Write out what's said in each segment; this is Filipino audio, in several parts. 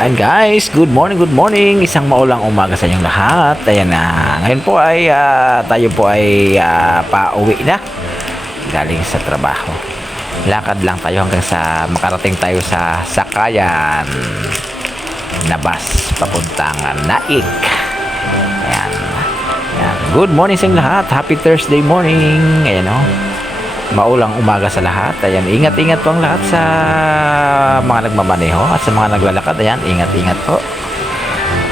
And guys, good morning, good morning. Isang maulang umaga sa inyong lahat. Ayan na. Ngayon po ay tayo po ay pauwi na galing sa trabaho. Lakad lang tayo hanggang sa makarating tayo sa sakayan na bus papuntang Naik. Ayan. Ayan. Good morning sa inyong lahat. Happy Thursday morning. Ayan o. Maulang umaga sa lahat. Ayan, ingat-ingat po ang lahat sa mga nagmamaneho at sa mga naglalakad. Ayan, ingat-ingat po.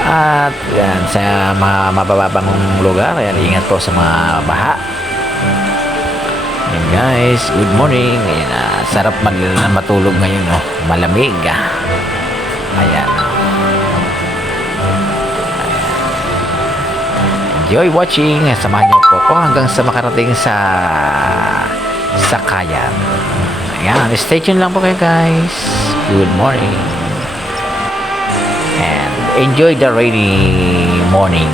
At ayan, sa mga mabababang lugar, ayan, ingat po sa mga baha. Ayan guys, good morning. Ayan, sarap matulog ngayon, oh. Malamig. Ayan. Enjoy watching. Samahan niyo po ko hanggang sa makarating sa sakayan. Ayan, stay tuned lang po kayo guys. Good morning and enjoy the rainy morning.